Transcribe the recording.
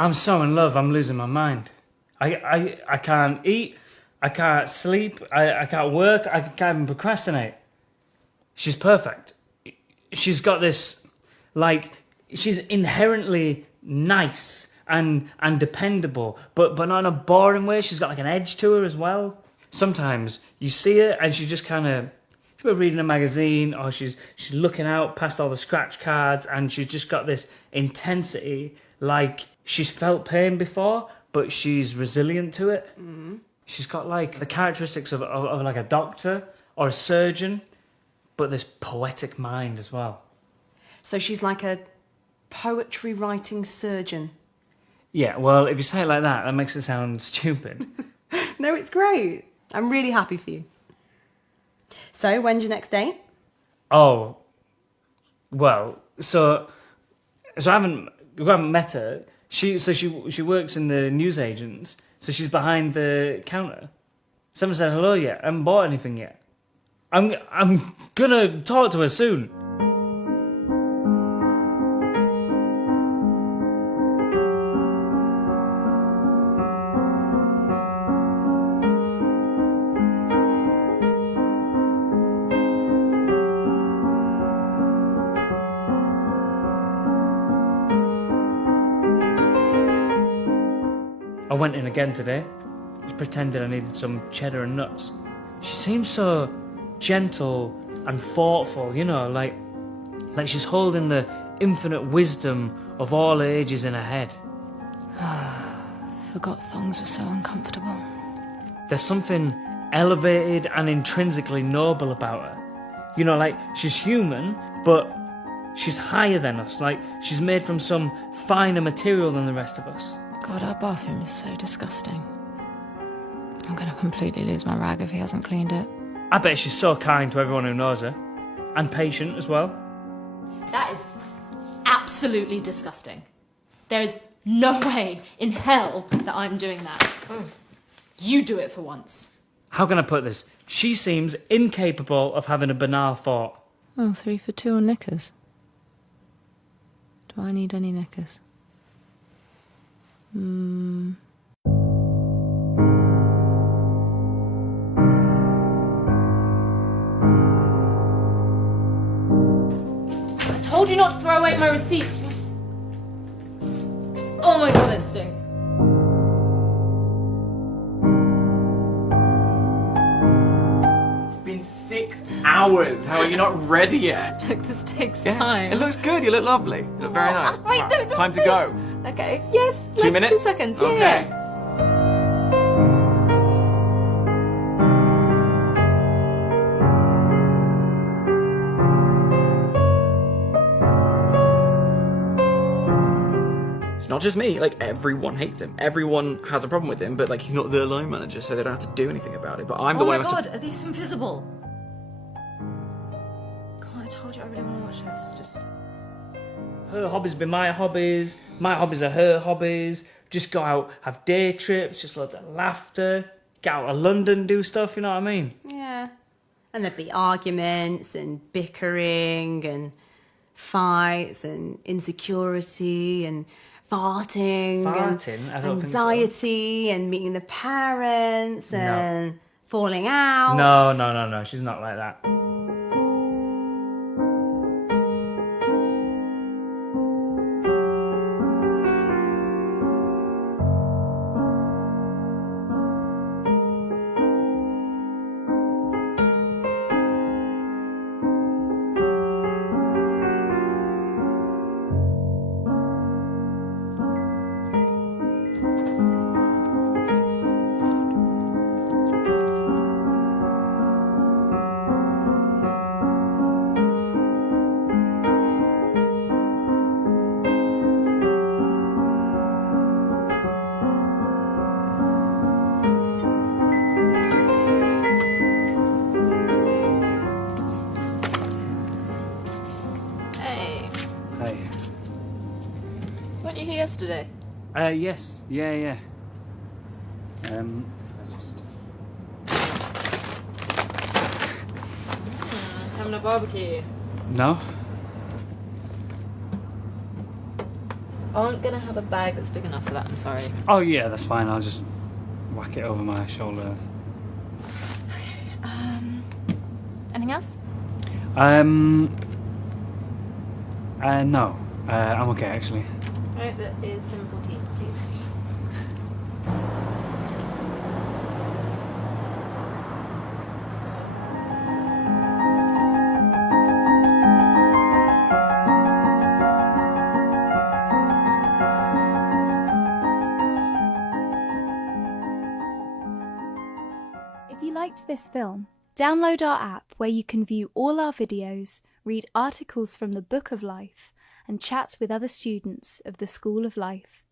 I'm so in love, I'm losing my mind. I can't eat, I can't sleep, I can't work, I can't even procrastinate. She's perfect. She's got this, like, she's inherently nice and dependable, but not in a boring way. She's got like an edge to her as well. Sometimes you see her and she's just kind of, she's reading a magazine, or she's looking out past all the scratch cards, and she's just got this intensity, like she's felt pain before, but she's resilient to it. Mm-hmm. She's got like the characteristics of like a doctor or a surgeon, but this poetic mind as well. So she's like a poetry writing surgeon. Yeah, well, if you say it like that, that makes it sound stupid. No, it's great. I'm really happy for you. So, when's your next date? Oh, well, so we haven't met her. She works in the newsagents, so she's behind the counter. Someone said hello yet. I haven't bought anything yet. I'm gonna talk to her soon. I went in again today, just pretending I needed some cheddar and nuts. She seems so gentle and thoughtful, you know, like she's holding the infinite wisdom of all ages in her head. Forgot thongs were so uncomfortable. There's something elevated and intrinsically noble about her. You know, like, she's human, but she's higher than us, like she's made from some finer material than the rest of us. God, our bathroom is so disgusting. I'm gonna completely lose my rag if he hasn't cleaned it. I bet she's so kind to everyone who knows her. And patient as well. That is absolutely disgusting. There is no way in hell that I'm doing that. You do it for once. How can I put this? She seems incapable of having a banal thought. Oh, 3 for 2 on knickers. Do I need any knickers? I told you not to throw away my receipts. Oh my god, it stinks. It's been 6 hours. How are you not ready yet? Look, this takes Yeah, time. it looks good. You look lovely. You look very nice. Wait, no, It's time to go. Okay, yes, 2 like minutes? 2 seconds. Yeah, Okay. yeah. It's not just me. Like, everyone hates him. Everyone has a problem with him, but like, he's not the line manager, so they don't have to do anything about it. But I'm the one who has to. Are these invisible? God, I told you I really want to watch this. Just... Her hobbies be my hobbies, my hobbies are her hobbies. Just go out, have day trips, just loads of laughter, get out of London, do stuff, you know what I mean? Yeah. And there'd be arguments and bickering and fights and insecurity and farting Farting? I and don't think so. anxiety and meeting the parents and falling out. No, she's not like that. Weren't you here yesterday? Yes, yeah. I just... Having a barbecue. No? aren't going to have a bag that's big enough for that, I'm sorry. Oh yeah, that's fine. I'll just whack it over my shoulder. Anything else? No. I'm okay actually. Alright, that is 7:14, please. If you liked this film, download our app where you can view all our videos, read articles from the Book of Life, and chat with other students of the School of Life.